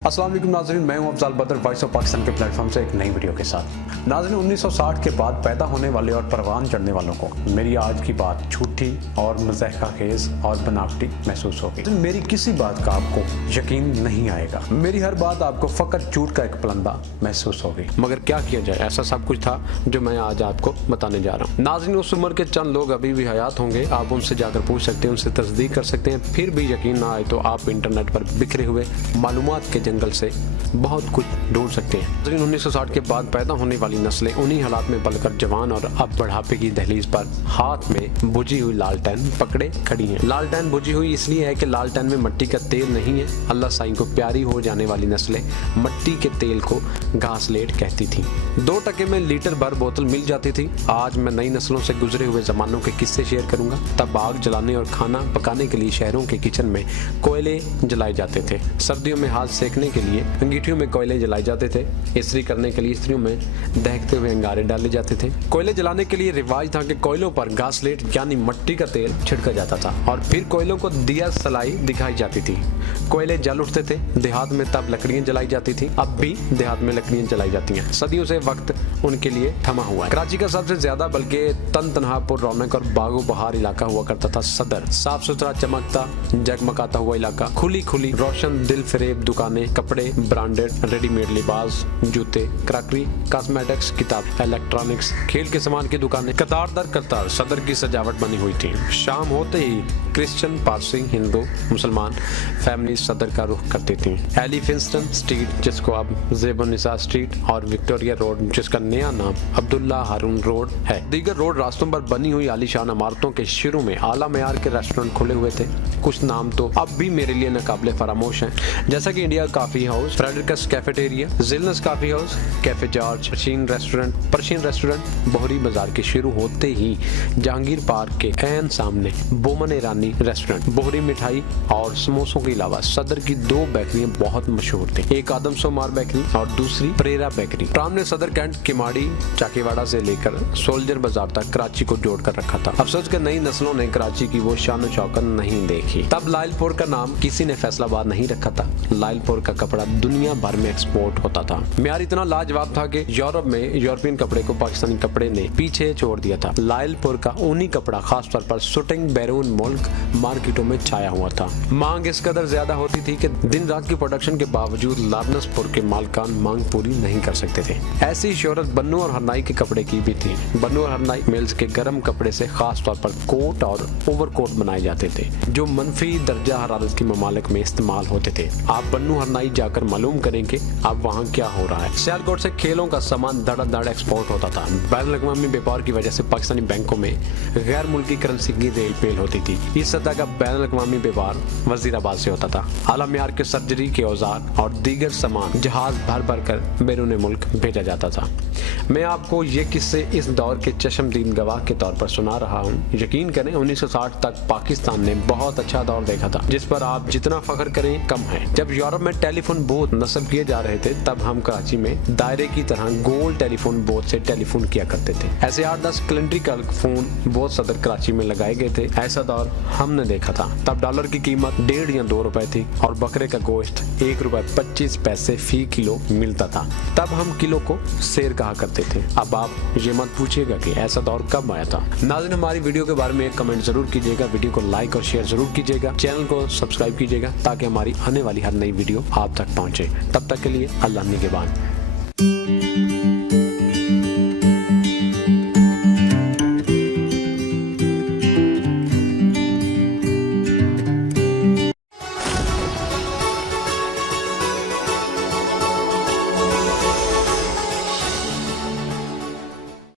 अस्सलाम वालेकुम नाज़रीन, मैं हूं अफजाल बदर वॉइस ऑफ पाकिस्तान के प्लेटफॉर्म से एक नई वीडियो के साथ। नाज़रीन, 1960 के बाद पैदा होने वाले और परवान चढ़ने वालों को मेरी आज की बात झूठी और मज़ाक़ खेज़ और बनावटी महसूस होगी। मेरी किसी बात का आपको यकीन नहीं आएगा, मेरी हर बात आपको फ़कत झूठ का एक पलंदा महसूस होगी। मगर क्या किया जाए, ऐसा सब कुछ था जो मैं आज आपको बताने जा रहा हूँ। नाज़रीन, उस उम्र के चंद लोग अभी भी हयात होंगे, आप उनसे जाकर पूछ सकते हैं, उनसे तस्दीक कर सकते हैं। फिर भी यकीन ना आए तो आप इंटरनेट पर बिखरे हुए मालूमात के जंगल से बहुत कुछ ढूंढ सकते हैं। 1960 के बाद पैदा होने वाली नस्लें उन्हीं हालात में पलकर जवान और अब बढ़ापे की दहलीज पर हाथ में बुझी हुई लालटेन पकड़े खड़ी हैं। लालटेन बुझी हुई इसलिए है कि लालटेन में मिट्टी का तेल नहीं है। अल्लाह साईं को प्यारी हो जाने वाली नस्लें मिट्टी के तेल को घासलेट कहती थी। 2 टके में लीटर भर बोतल मिल जाती थी। आज मैं नई नस्लों से गुजरे हुए जमानों के किस्से शेयर करूंगा। तब आग जलाने और खाना पकाने के लिए शहरों के किचन में कोयले जलाए जाते थे। सर्दियों में हाथ सेकने के लिए अंगीठियों में कोयले जलाए जाते थे। इस्त्री करने के लिए इस्त्रियों में दहकते हुए अंगारे डाले जाते थे। कोयले जलाने के लिए रिवाज था कि कोयलों पर घासलेट यानी मिट्टी का तेल छिड़का जाता था और फिर कोयलों को दिया सलाई दिखाई जाती थी। कोयले जल उठते थे। देहात में तब लकड़ियां जलाई जाती थी, अब भी देहात में लकड़ियां जलाई जाती हैं। सदियों से वक्त उनके लिए थमा हुआ है। कराची का सबसे ज्यादा बल्कि तनतनहा पुर रौनक और बागो बहार इलाका हुआ करता था सदर। साफ सुथरा, चमकता, जगमगाता हुआ इलाका, खुली खुली रोशन दिल फरेब दुकानें, कपड़े, ब्रांडेड रेडीमेड लिबास, जूते, क्रॉकरी, कॉस्मेटिक्स, किताब, इलेक्ट्रॉनिक्स, खेल के सामान की दुकानें कतार दर कतार सदर की सजावट बनी हुई थी। शाम होते ही क्रिश्चियन, पारसी, हिंदू, मुसलमान फैमिली सदर का रुख करती थी। एलिफिंस्टन स्ट्रीट, जिसको अब ज़ेबुन्निसा स्ट्रीट, और विक्टोरिया रोड, जिसका नया नाम अब्दुल्ला हारून रोड है। दीगर रोड रास्तों पर बनी हुई आलीशान इमारतों के शुरू में आला मयार के रेस्टोरेंट खुले हुए थे। कुछ नाम तो अब भी मेरे लिए नाकाबिले फरामोश हैं, जैसा कि India coffee house, Frederick's cafeteria, जिलनस coffee house, cafe George, Persian restaurant. Bohri Bazaar के शुरू होते ही जहांगीर पार्क के ऐन सामने बोमन ईरानी रेस्टोरेंट, बोहरी मिठाई और समोसों के अलावा सदर की 2 बेकरियां बहुत मशहूर थी। एक आदम सोमार बेकरी और दूसरी प्रेरा बेकरी। ट्राम ने सदर कैंट, किमाड़ी, चाकीवाड़ा से लेकर सोल्जर बाजार तक कराची को जोड़ कर रखा था। अफसोस के नई नस्लों ने कराची की वो शान शौकत नहीं देखी। तब लाइलपुर का नाम किसी ने फैसलाबाद नहीं रखा था। लाइलपुर का कपड़ा दुनिया भर में एक्सपोर्ट होता था। म्यार इतना लाजवाब था कि यूरोप में यूरोपियन कपड़े को पाकिस्तानी कपड़े ने पीछे छोड़ दिया था। लाइलपुर का ऊनी कपड़ा खास तौर पर शूटिंग बैरून मुल्क मार्केटों में छाया हुआ था। मांग इस कदर ज्यादा होती थी कि दिन रात की प्रोडक्शन के बावजूद लारनसपुर के मालकान मांग पूरी नहीं कर सकते थे। ऐसी शोहरत बन्नू और हरनाई के कपड़े की भी थी। बन्नू और हरनाई मिल्स के गर्म कपड़े से खास तौर पर कोट और ओवरकोट बनाए जाते थे जो मनफी दर्जा हरारत के ममालिक में इस्तेमाल होते थे। आप बन्नू हरनाई जाकर मालूम करेंगे अब वहाँ क्या हो रहा है। सियालकोट से खेलों का सामान धड़ाधड़ एक्सपोर्ट होता था। बैन अवी व्यापार की वजह से पाकिस्तानी बैंकों में गैर मुल्की करेंसी की रेल पेल होती थी। इस सतह का बैन अवी व्यापार वजीराबाद से होता था। आला मियार के सर्जरी के औजार और दीगर सामान जहाज भर भर कर बैरून मुल्क भेजा जाता था। मैं आपको ये किस्से इस दौर के चश्मदीद गवाह के तौर पर सुना रहा हूँ। यकीन करें 1960 तक पाकिस्तान ने बहुत अच्छा दौर देखा था, जिस पर आप जितना फख्र करें कम है। जब यूरोप में टेलीफोन बूथ नस्ब किए जा रहे थे, तब हम कराची में दायरे की तरह गोल टेलीफोन बूथ से टेलीफोन किया करते थे। ऐसे 8-10 सिलेंड्रिकल फोन बूथ सदर कराची में लगाए गए थे। ऐसा दौर हमने देखा था। तब डॉलर की कीमत 1.5 या 2 रुपए थी और बकरे का गोश्त 1 रुपए 25 पैसे फी किलो मिलता था। तब हम किलो को शेर कहा करते थे। अब आप ये मत पूछिएगा कि ऐसा दौर कब आया था। नाज़रीन, हमारी वीडियो के बारे में एक कमेंट जरूर कीजिएगा, वीडियो को लाइक और शेयर जरूर कीजिएगा, चैनल को सब्सक्राइब कीजिएगा ताकि हमारी आने वाली हर नई वीडियो आप तक पहुंचे। तब तक के लिए अल्लाह निगहबान।